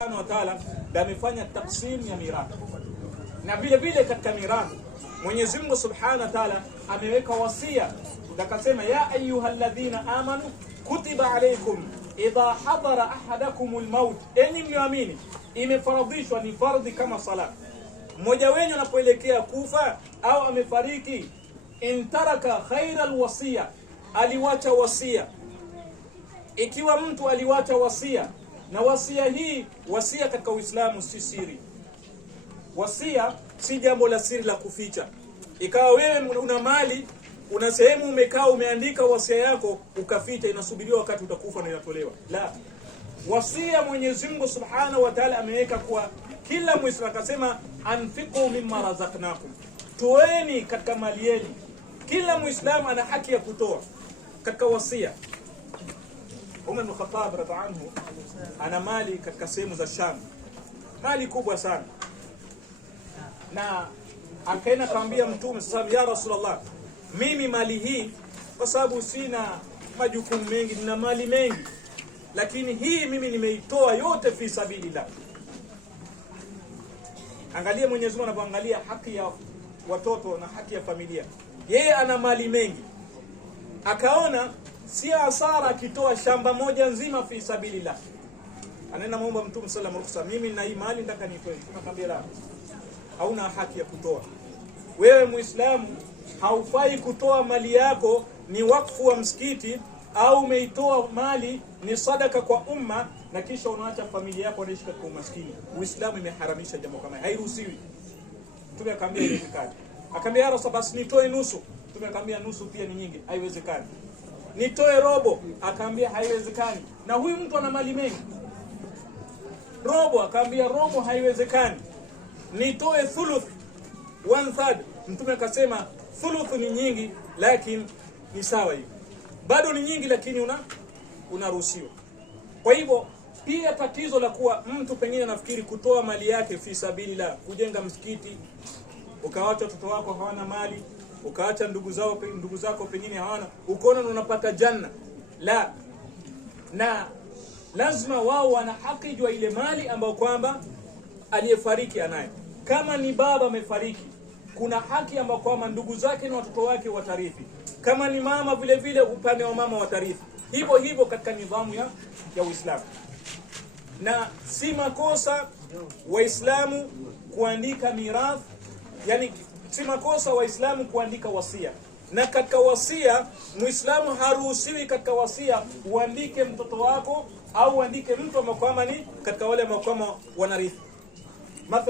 wa Ta'ala amefanya taksim ya mirathi. Na vile vile katika mirathi Mwenyezi Mungu Subhanahu wa Ta'ala ameweka wasia, akasema ya ayyuhalladhina amanu kutiba alaykum idha hadara ahadakumul maut, enyi mlioamini imefaradhishwa, ni fardhi kama sala, mmoja wenu anapoelekea kufa au amefariki, intaraka khairal wasiya, aliwacha wasia. Ikiwa mtu aliwacha wasia, na wasia hii, wasia katika Uislamu si siri. Wasia si jambo la siri la kuficha. Ikawa wewe una mali, una sehemu umekaa umeandika wasia yako ukaficha, inasubiriwa wakati utakufa na inatolewa. La. Wasia Mwenyezi Mungu Subhanahu wa Ta'ala ameweka kwa kila Muislamu, akasema anfiqu mimma razaqnakum, toeni katika mali yenu. Kila Muislamu ana haki ya kutoa katika wasia. Umar bin Khattab radhiallahu anhu ana mali katika sehemu za Sham, mali kubwa sana, na akaenda kaambia Mtume sallallahu ya Rasulullah, mimi mali hii kwa sababu sina majukumu mengi, nina mali mengi, lakini hii mimi nimeitoa yote fi sabilillah. Angalia Mwenyezi Mungu anapoangalia haki ya watoto na haki ya familia. Yeye ana mali mengi, akaona si hasara akitoa shamba moja nzima fi sabilillah. Anaenda muomba Mtume sallallahu alaihi wasallam, mimi na hii mali nataka nitoe. Tunakwambia la, hauna haki ya kutoa. Wewe Muislamu haufai kutoa mali yako ni wakfu wa msikiti, au umeitoa mali ni sadaka kwa umma, na kisha unaacha familia yako inaishi katika umaskini. Uislamu imeharamisha jambo kama hili, hairuhusiwi. Mtume akamwambia haiwezekani. Akamwambia ya Rasul, basi nitoe nusu. Mtume akamwambia nusu pia ni nyingi, haiwezekani. Nitoe robo. Akamwambia haiwezekani. Na huyu mtu ana mali mengi. Robo, akamwambia robo haiwezekani. Nitoe thuluth, 1/3. Mtume akasema thuluth ni nyingi, lakini ni sawa hiyo. Bado ni nyingi, lakini unaruhusiwa. Kwa hivyo pia tatizo la kuwa mtu pengine anafikiri kutoa mali yake fi sabilillah, kujenga msikiti, ukaacha watoto wako hawana mali, ukaacha ndugu zako pengine hawana, ukoona unapata janna. La. Na lazima wao wana haki juu ile mali ambayo kwamba aliyefariki anayo. Kama ni baba amefariki, kuna haki ambayo kwamba ndugu zake na watoto wake watarithi. Kama ni mama vile vile upande wa mama watarithi. Hivyo hivyo katika nidhamu ya Uislamu. Na si makosa Waislamu kuandika mirathi, yani si makosa Waislamu kuandika wasia. Na katika wasia Muislamu haruhusiwi katika wasia uandike mtoto wako au uandike mtu ambaye kwamba ni katika wale ambao kwamba wanarithi.